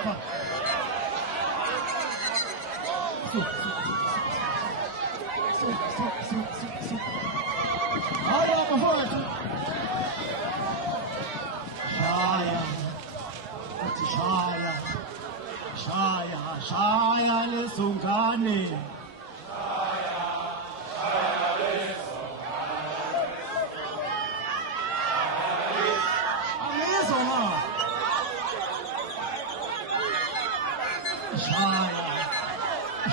lapha. Haya bafowethu. Shaya. Uthi shaya. Shaya, shaya lesungane.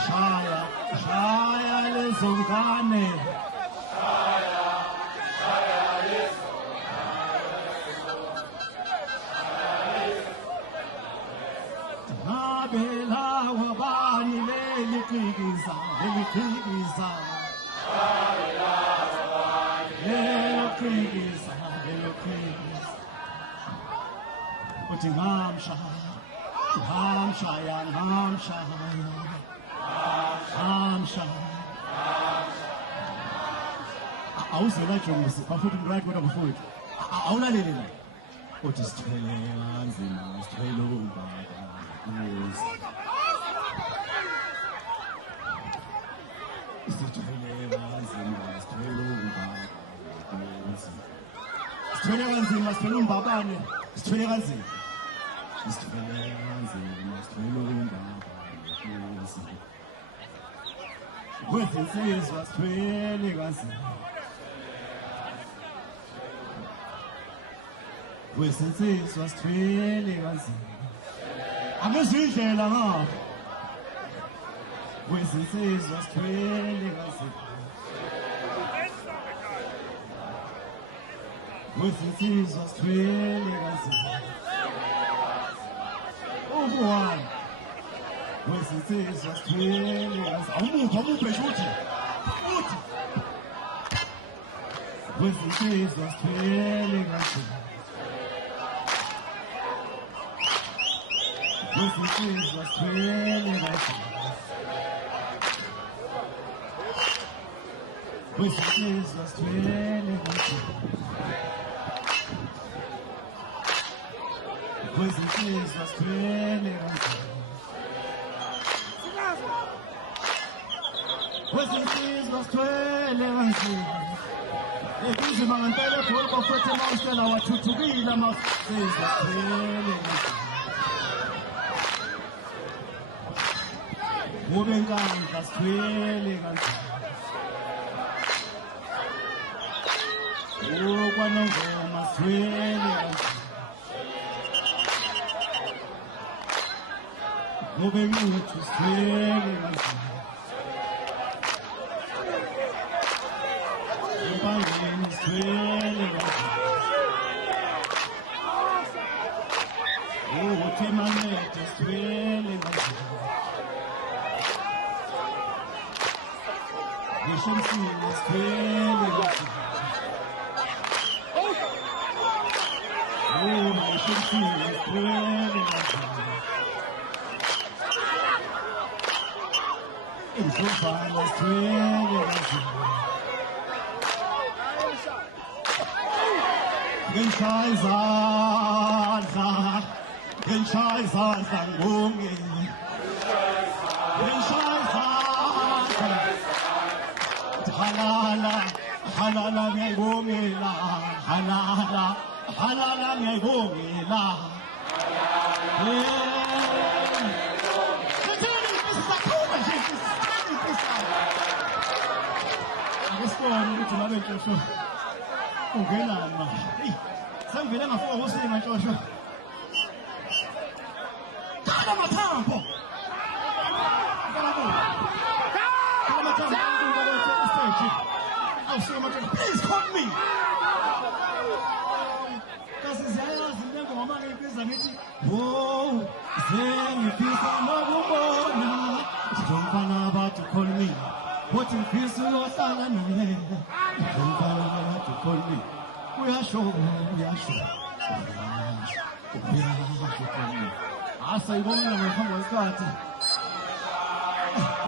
Shaya, shaya lesungane. Ngabela wabani leliqikiza, leliqikiza. Ngabela wabani leliqikiza, leliqikiza. Uthi ngamshaya, ngamshaya, ngamshaya. Awuzela Jones, bafuthu right kodwa bafuthu. Awulalele la. Uthi sithwele kanzima, sithwele ubaba. Sithwele kanzima, sithwele ubaba. Sithwele kanzima, sithwele umbabane, sithwele kanzima. Sithwele kanzima, sithwele ubaba. Kwezinsizwa sithwele kanzima. Kwezinsizwa sithwele kanzima. Akuzindlela ngapha. Kwezinsizwa sithwele kanzima. Kwezinsizwa sithwele kanzima. Ubuwani. Kwezinsizwa sithwele kanzima. Awumuphe shuthi. Uthi. Kwezinsizwa sithwele kanzima. Kwezinsizwa sithwele kanzima. Kwezinsizwa sithwele kanzima. Kwezinsizwa sithwele kanzima. Kwezinsizwa sithwele kanzima. Kunzima ngempela ebhola bafethu emawusela wathuthukile amasizwa sithwele kanzima. Ngobe inkandla sithwele kanzima. Okwanongoma sithwele kanzima. Ngobe incuthu sithwele kanzima. Impangeni sithwele kanzima. Uthemanete sithwele kanzima. Ngisho emsini sithwele kanzima. Ngisho emsini sithwele kanzima. Insofana sithwele kanzima. Ngishaya izandla, ngishaya izandla ngibonge. Ngishaya izandla. Halala, halala ngiyayibongela. Halala, halala ngiyayibongela. Ngisibone ukuthi ngabe Ntshosho ungenani manje. Sengivele ngafika ngosinga Ntshosho. Khala Mathambo. Please call me. Kasi ziyayazi into ngoma ngiyibiza ngithi wow sengifisa nokubona umfana bathi call me. What ngifisa uyohlala naye umfana bathi call me. Uyasho call me. Asayibona ngaphambi kwesikhathi.